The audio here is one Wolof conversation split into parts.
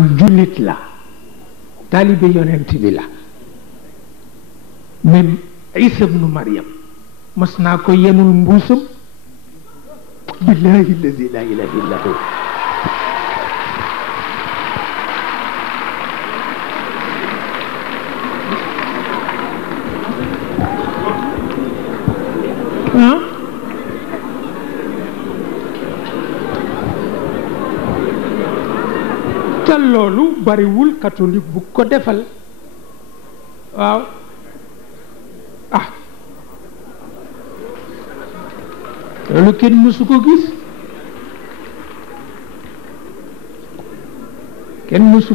man jullit la taalibe yonent bi la même Isa ibnu Maryam mas naa ko yenul mbuusam billahi allazi la ilaha illa hu te loolu bariwul catholique bu ko defal waaw loolu kenn mësu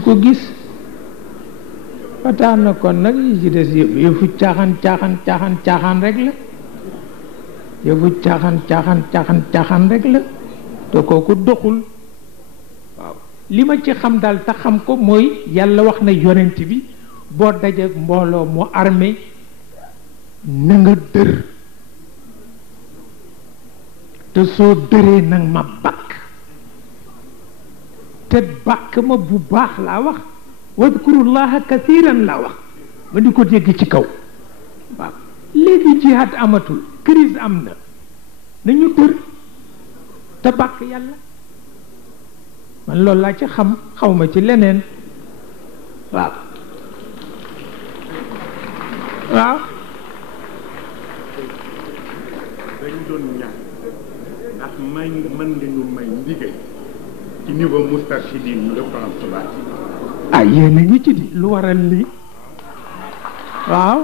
ko gis ba tax na kon nag yi ci des yëfu caaxaan rek la yëfu caaxaan rek la te kooku doxul waaw li ma ci xam daal te xam ko mooy yàlla wax na yonent bi boo dajeek mbooloo mu armé na nga dër te soo dëree nag ma bakk te bakk ma bu baax laa wax wadkurullaha kathiran laa wax ma di ko dégg ci kaw waaw léegi jihaad amatul crise am na nañu dër te bakk yàlla man loolu laa ci xam xawma ci leneen waaw dañ doon ñaan ndax mën nga ñu may ndigal ci niveau Moustarchidine le France yéen a ngi ci di lu waral lii waaw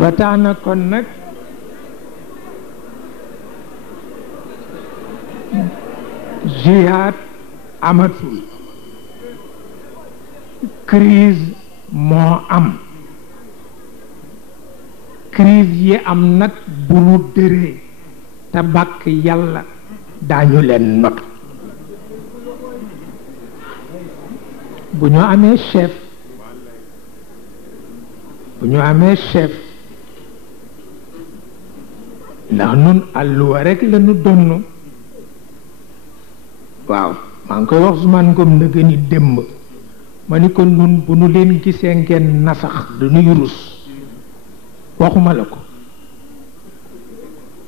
ba tax na kon nag jihaad amatul crise moo am crise yi am nag bu nu dëree te bàkk yàlla daañu leen not bu ñu amee chef ndax nun àlluwa rek la nu donn waaw maa ngi koy wax Ousmane Ngom na gën a démb ma ni ko nun bu nu leen gisee ngeen nasax dañuy rus waxuma la ko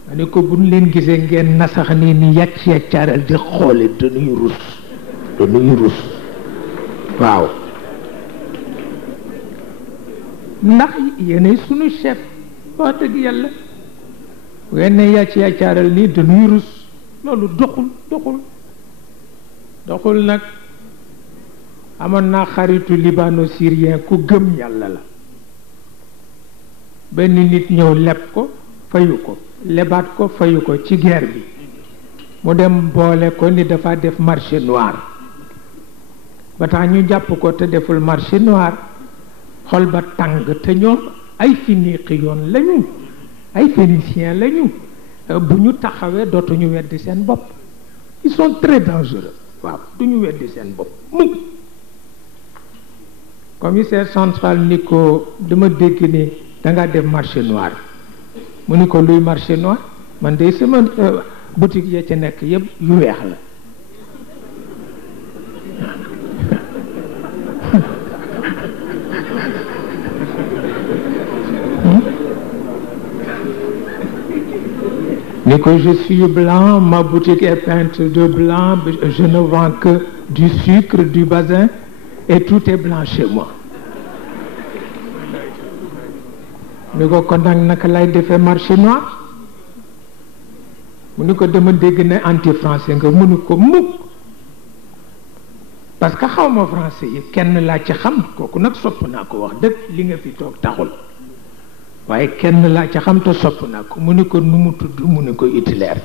ma ni ko bu nu leen gisee ngeen nasax nii ni yàccaaral di xoole dañuy rus waaw ndax yéenay sunu chef wax dëgg yàlla bu ngeen ne yàccaaral nii dañuy rus loolu doxul nag amoon naa xaritu libano-syrien ku gëm yàlla la benn nit ñëw leb ko fayu ko lebaat ko fayu ko ci guerre bi mu dem boole ko ni dafa def marché noir ba tax ñu jàpp ko te deful marché noir xol ba tàng te ñoom ay phéniciens lañu ay phéniciens lañu bu ñu taxawee dootuñu weddi seen bopp ils sont très dangereux waaw duñu weddi seen bopp mukk commissaire central ni ko dama dégg ni danga def marché noir mu ni ko luy marché noir man de sama boutique ya ca nekk yëpp yu weex la ni ko je suis blanc, ma boutique est peinte de blanc, je ne vends que du sucre, du basin et tout est blanc chez moi. ni ko kon nag naka lay defee marché noir mu ni ko dama dégg ne anti français nga mu ni ko mukk parce que xaw ma français yi kenn laa ci xam kooku nag sopp naa ko wax dëgg li nga fi toog taxul waaye kenn laa ci xam te sopp naa ko mu ni ko nu mu tudd mu ni ko Hitler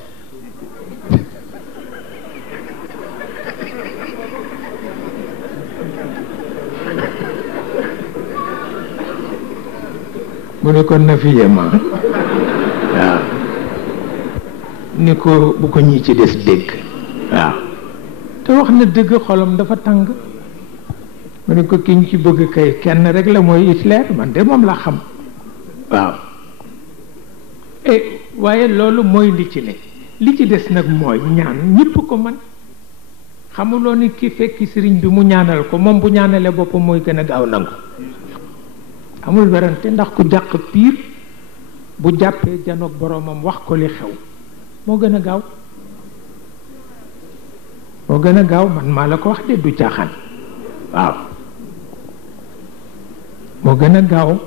mu ni ko na fi yema waaw ni ko bu ko ñi ci des dégg waaw te wax na dëgg xolam dafa tàng mu ne ko kiñ ci bëgg kay kenn rek la mooy Hitler man de moom la xam waaw waaye loolu mooy li ci ne li ci des nag mooy ñaan ñëpp ko man xamuloo ni ki fekki sëriñ bi mu ñaanal ko moom bu ñaanalee boppam mooy gën a gaaw nangu amul werante ndax ku jàq piir bu jàppee janoog boroomam wax ko li xew moo gën a gaaw moo gën a gaaw man maa la ko wax de du caaxaan waaw moo gën a gaaw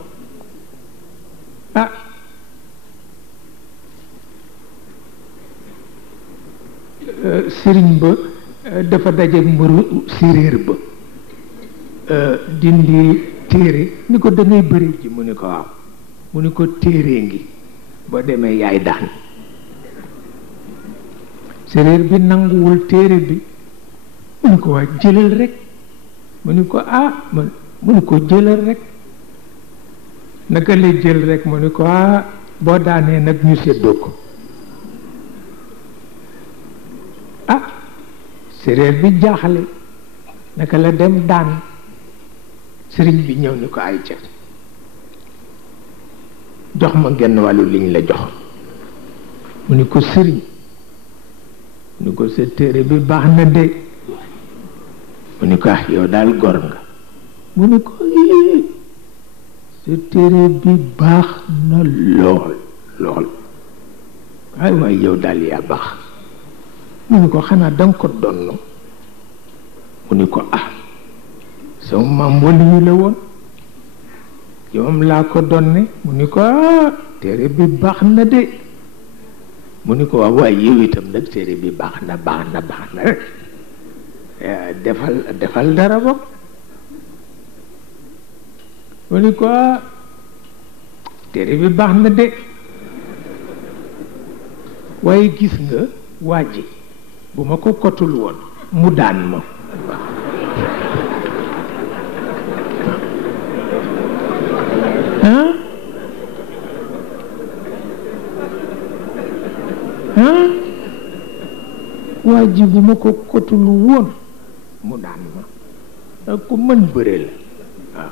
sëriñ ba dafa dajeek mbëru séréer ba dindi téere ni ko dangay bëri ji mu ni ko waaw mu ni ko téere ngi boo demee yaay daan séréer bi nanguwul téere bi mu ni ko waa jëlal rek mu ni ko mu ni ko jëlal rek naka la jël rek mu ni ko boo daanee nag ñu séddoo ko séréer bi jaaxale naka la dem daan sëriñ bi ñëw ni ko ay ca jox ma genn wàllu liñ la jox mu ni ko sëriñ mu ni ko sa téere bi baax na de mu ni ko yow daal gor nga mu ni ko sa téere bi baax na lool lool waaye yow daal yaa baax mu ni ko xanaa danga ko donn mu ni ko sama maam waliyu la woon yow laa ko donne mu ni ko téere bi baax na de mu ni ko waaye yow itam nag téere bi baax na rek defal dara bokk mu ni ko téere bi baax na de waaye gis nga waa ji bu ma ko kotul woon mu daan ma waa ji bu ma ko kotul woon mu daan ma ku mën bëre la waaw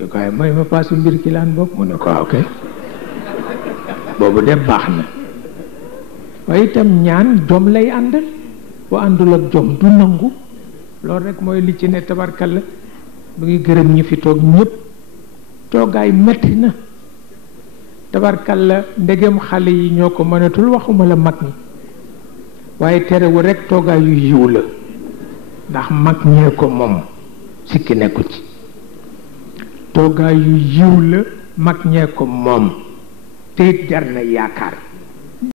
yu koy may ma paasu mbir ki laan bopp mu ne ko ok boobu de baax na waaye itam ñaan jom lay àndal bu àndul ak jom du nangu loolu rek mooy li ci ne tabarkalla mu ngi gërëm ñi fi toog ñëpp toogaay metti na tabarkalla ndegem xale yi ñoo ko mënatul waxuma la mag ñi waaye terewul rek toogaay yu yiw la ndax mag ñee ko moom sikki nekku ci toogaay yu yiw la mag ñee ko moom te it jar na yaakaar